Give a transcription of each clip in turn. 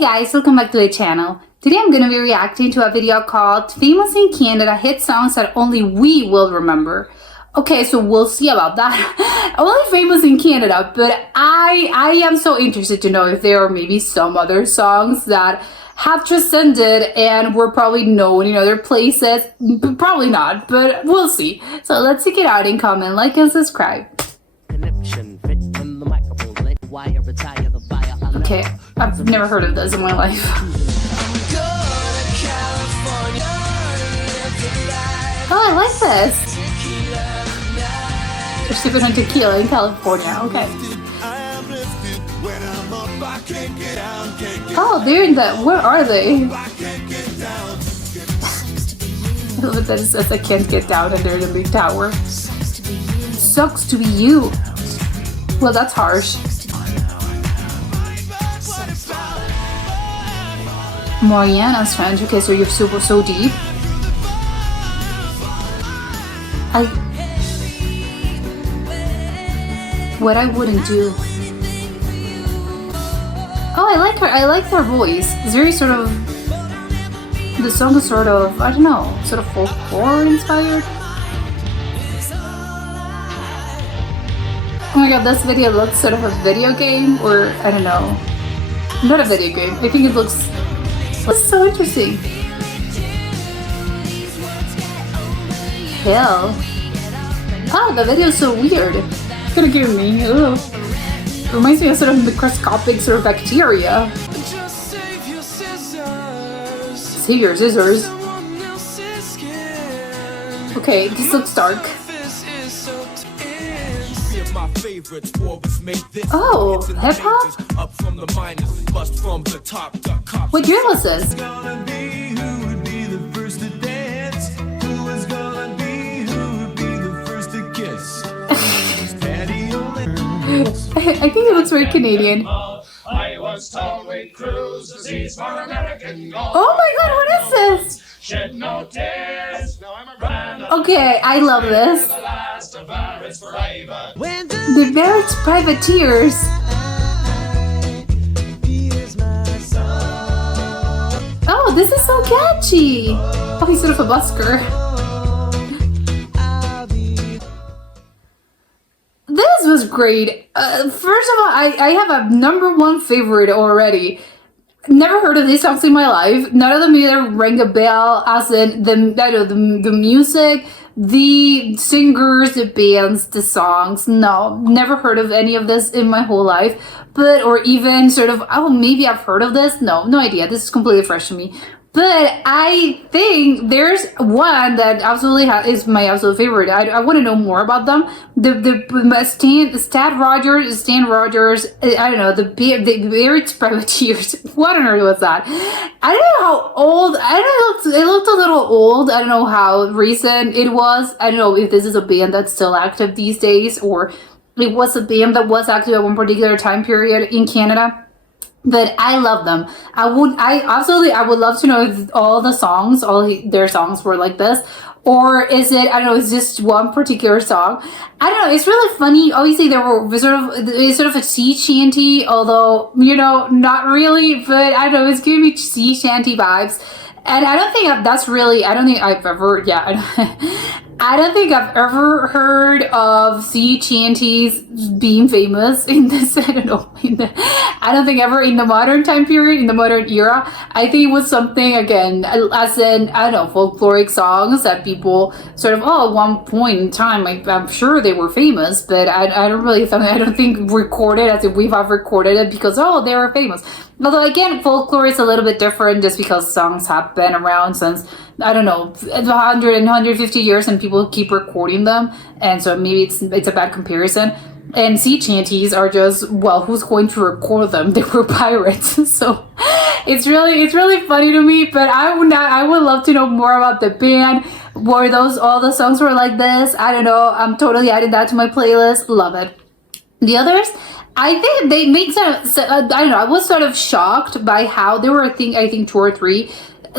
Hey guys, welcome back to the channel. Today I'm going to be reacting to a video called Famous in Canada Hit Songs That Only We Will Remember. Okay, so we'll see about that. Only famous in Canada, but I am so interested to know if there are maybe some other songs that have transcended and were probably known in other places. Probably not, but we'll see. So let's check it out and comment, like, and subscribe. Okay, I've never heard of this in my life. Oh, I like this. They're sipping on tequila in California. Okay. Oh, they're in that. Where are they? I love that it says I can't get down and they're in the big tower. Sucks to be you. Well, that's harsh. Mariana's Trench. Okay, so you're so deep. What I wouldn't do. Oh, I like her. I like their voice. It's very sort of. The song is sort of, I don't know, sort of folklore inspired. Oh my god, this video looks sort of a video game, or I don't know. Not a video game. I think it looks. It's so interesting. Hell. Oh, the video is so weird. It's gonna give me. Ugh. Reminds me of sort of microscopic sort of bacteria. Save your scissors. Okay, this looks dark. Oh, hip hop? What year was this? I think it looks very Canadian. Oh my god, what is this? Okay, I love this. The Barrett's Privateers. Oh, this is so catchy. Oh, he's sort of a busker. This was great. First of all, I have a #1 favorite already. Never heard of these songs in my life. None of them either rang a bell, as in the music, the singers, the bands, the songs. No, never heard of any of this in my whole life. But, or even sort of, oh, maybe I've heard of this. No idea. This is completely fresh to me. But I think there's one that absolutely is my absolute favorite. I want to know more about them. Stan Rogers, I don't know, the Barrett's Privateers. What on earth was that? I don't know how old, it looked a little old. I don't know how recent it was. I don't know if this is a band that's still active these days, or it was a band that was active at one particular time period in Canada. But I love them. I would love to know if all the songs, their songs were like this. Or is it, I don't know, is this one particular song? I don't know, it's really funny. Obviously, there were sort of a sea shanty, although, you know, not really, but I don't know, it's giving me sea shanty vibes. And I don't think I've ever heard of sea shanties being famous in this. I don't know. I don't think ever in the modern time period, in the modern era. I think it was something, again, as in, I don't know, folkloric songs that people sort of, at one point in time, I'm sure they were famous, but I don't think recorded as if we've recorded it because, they were famous. Although, again, folklore is a little bit different just because songs have been around since, I don't know, 100 and 150 years and people keep recording them. And so maybe it's a bad comparison. And sea shanties are just, well, who's going to record them? They were pirates. So it's really funny to me. But I would love to know more about the band. Were all the songs were like this? I don't know. I'm totally adding that to my playlist. Love it. The others, I think they make sense. I don't know. I was sort of shocked by how there were, I think 2 or 3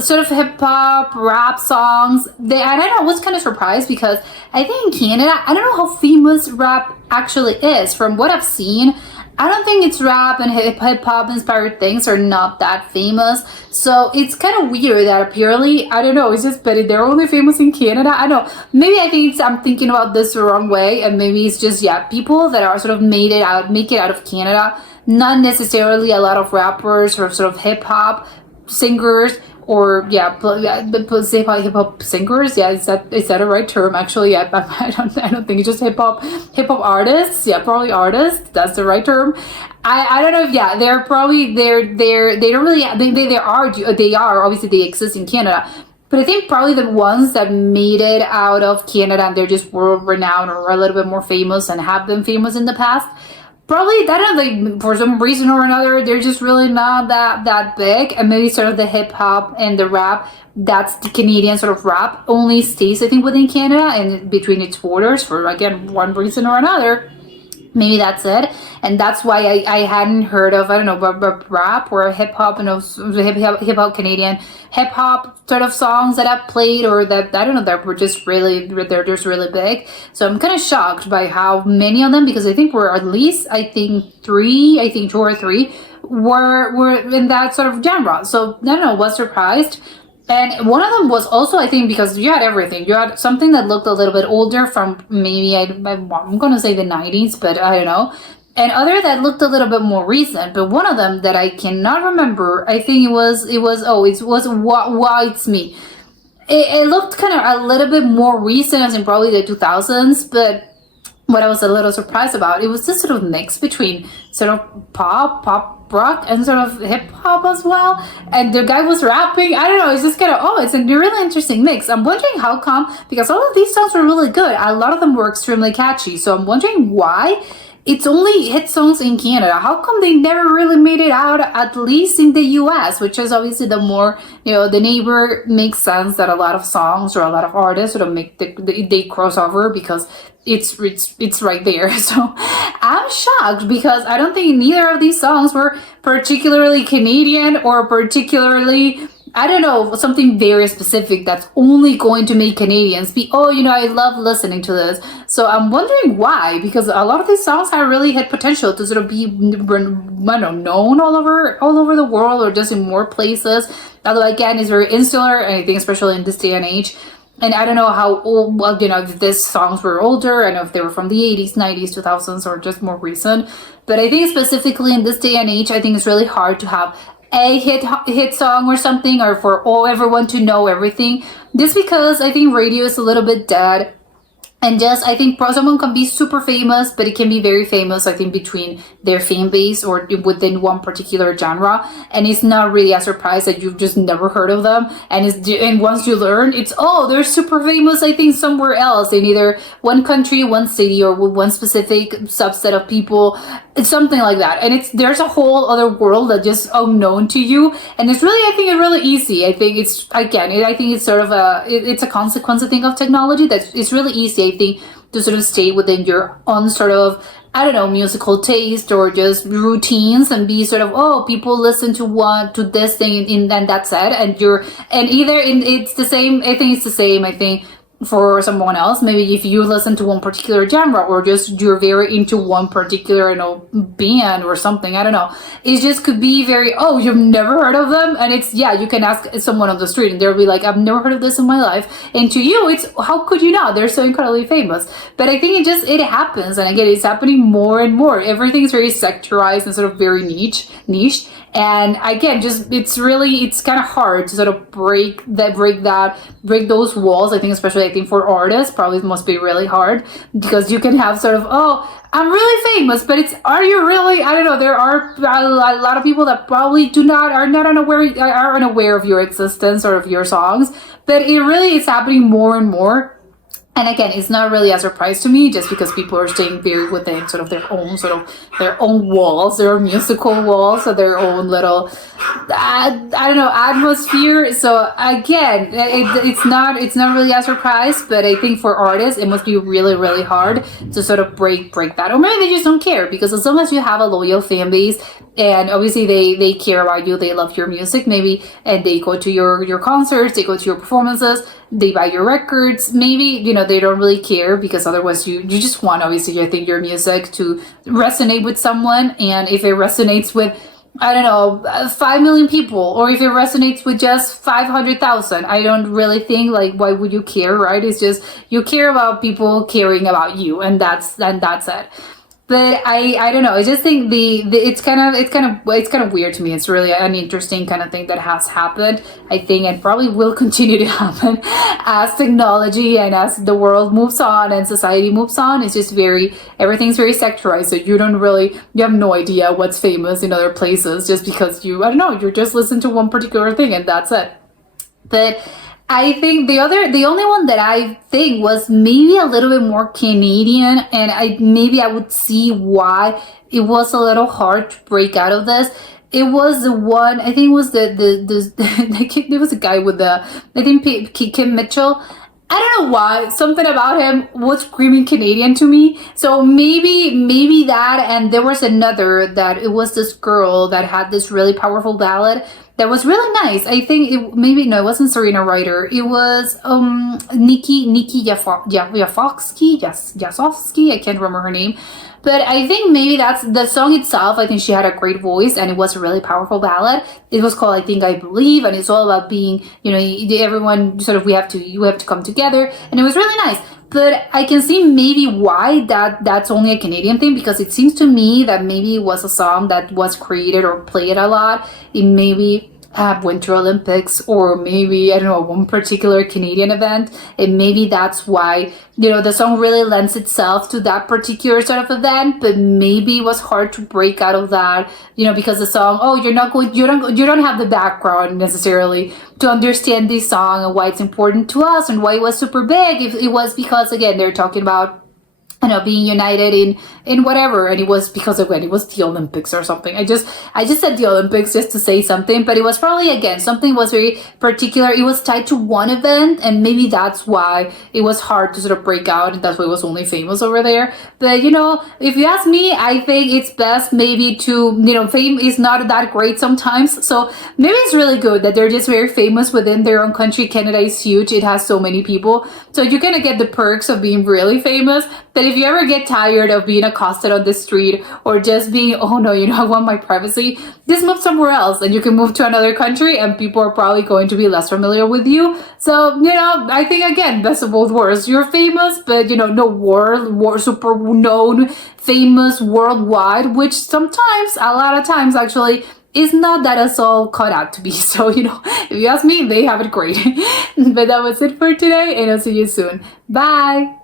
sort of hip hop rap songs. And I was kind of surprised because I think in Canada, I don't know how famous rap actually is. From what I've seen, I don't think it's rap and hip hop inspired things are not that famous. So it's kind of weird that apparently, I don't know, it's just, but they're only famous in Canada. I don't know. Maybe I think I'm thinking about this the wrong way, and maybe it's just, yeah, people that are sort of make it out of Canada, not necessarily a lot of rappers or sort of hip hop singers or hip hop singers. Yeah, is that a right term? Actually, yeah, I don't think it's just hip hop artists. Yeah, probably artists. That's the right term. I don't know if yeah they're probably they don't really they are obviously they exist in Canada. But I think probably the ones that made it out of Canada and they're just world renowned or a little bit more famous and have been famous in the past, probably that don't like for some reason or another they're just really not that big, and maybe sort of the hip hop and the rap, that's the Canadian sort of rap, only stays I think within Canada and between its borders for again one reason or another. Maybe that's it, and that's why I hadn't heard of, I don't know, rap or hip hop, you know, hip hop Canadian hip hop sort of songs that I've played or that I don't know that were just really they're just really big. So I'm kind of shocked by how many of them, because I think we're at least two or three were in that sort of genre. So I don't know, was surprised. And one of them was also, I think, because you had everything. You had something that looked a little bit older from maybe, I'm going to say the 90s, but I don't know. And other that looked a little bit more recent. But one of them that I cannot remember, I think it was Why It's Me. It looked kind of a little bit more recent, as in probably the 2000s, but what I was a little surprised about, it was this sort of mix between sort of pop rock and sort of hip hop as well. And the guy was rapping. I don't know. It's just kind of, it's a really interesting mix. I'm wondering how come, because all of these songs were really good. A lot of them were extremely catchy. So I'm wondering why it's only hit songs in Canada. How come they never really made it out, at least in the US, which is obviously the more, the neighbor makes sense that a lot of songs or a lot of artists sort of they cross over because it's right there. So I'm shocked because I don't think neither of these songs were particularly Canadian or particularly, I don't know, something very specific that's only going to make Canadians be, I love listening to this. So I'm wondering why, because a lot of these songs have really had potential to sort of be, known all over the world or just in more places. Although again, it's very insular, and I think especially in this day and age. And I don't know how old, if these songs were older. I know if they were from the 80s, 90s, 2000s, or just more recent. But I think specifically in this day and age, I think it's really hard to have a hit song or something, or for everyone to know everything. Just because I think radio is a little bit dead. And just, I think someone can be super famous, but it can be very famous, I think, between their fan base or within one particular genre. And it's not really a surprise that you've just never heard of them. And once you learn, it's, they're super famous, I think, somewhere else in either one country, one city, or with one specific subset of people. It's something like that. And there's a whole other world that's just unknown to you. And it's really, I think, really easy. I think it's sort of it's a consequence, I think, of technology that it's really easy, I think, to sort of stay within your own sort of, I don't know, musical taste or just routines and be sort of, people listen to this thing and that's it. It's the same. I think it's the same. I think for someone else, maybe if you listen to one particular genre or just you're very into one particular, band or something, I don't know. It just could be very, you've never heard of them. And you can ask someone on the street and they'll be like, I've never heard of this in my life. And to you, it's, how could you not? They're so incredibly famous. But I think it happens. And again, it's happening more and more. Everything's very sectorized and sort of very niche. And again, it's kind of hard to sort of break those walls. I think, especially for artists, probably it must be really hard because you can have sort of, I'm really famous, but are you really? I don't know. There are a lot of people that probably are unaware of your existence or of your songs, but it really is happening more and more. And again, it's not really a surprise to me just because people are staying very within sort of their own walls, their musical walls, or their own little I don't know, atmosphere. So again, it's not really a surprise, but I think for artists it must be really really hard to sort of break that, or maybe they just don't care, because as long as you have a loyal fan base, and obviously they care about you, they love your music, maybe, and they go to your concerts, they go to your performances, they buy your records, maybe, you know, they don't really care, because otherwise you just want, obviously, I think, your music to resonate with someone. And if it resonates with, I don't know, 5 million people, or if it resonates with just 500,000, I don't really think, like, why would you care, right? It's just you care about people caring about you, and that's it. But I don't know. I just think the it's kind of weird to me. It's really an interesting kind of thing that has happened, I think, and probably will continue to happen as technology and as the world moves on and society moves on. It's just everything's very sectorized. So you have no idea what's famous in other places, just because I don't know, you're just listening to one particular thing and that's it. But I think the only one that I think was maybe a little bit more Canadian, and I would see why it was a little hard to break out of this. It was the one, I think it was there was a guy with I think Kim Mitchell. I don't know why, something about him was screaming Canadian to me. So maybe that, and there was another that it was this girl that had this really powerful ballad that was really nice. I think it wasn't Serena Ryder. It was Nikki Yasovsky. I can't remember her name. But I think maybe that's the song itself. I think she had a great voice, and it was a really powerful ballad. It was called, I Think I Believe, and it's all about being, you know, everyone sort of, you have to come together, and it was really nice. But I can see maybe why that's only a Canadian thing, because it seems to me that maybe it was a song that was created or played a lot in maybe Winter Olympics, or maybe, I don't know, one particular Canadian event, and maybe that's why, you know, the song really lends itself to that particular sort of event. But maybe it was hard to break out of that, you know, because the song, you don't have the background necessarily to understand this song and why it's important to us and why it was super big. If it was because, again, they're talking about, you know, being united in whatever, and it was because of when it was the Olympics or something. I just said the Olympics just to say something, but it was probably, again, something was very particular. It was tied to one event, and maybe that's why it was hard to sort of break out, and that's why it was only famous over there. But, you know, if you ask me, I think it's best maybe to, you know, fame is not that great sometimes. So maybe it's really good that they're just very famous within their own country. Canada is huge. It has so many people. So you're going to get the perks of being really famous. But if you ever get tired of being accosted on the street, or just being, oh no, you know, I want my privacy, just move somewhere else, and you can move to another country, and people are probably going to be less familiar with you. So, you know, I think, again, best of both worlds. You're famous, but, you know, no war super known, famous worldwide, which sometimes, a lot of times actually, is not that it's all cut out to be. So, you know, if you ask me, they have it great. But that was it for today, and I'll see you soon. Bye!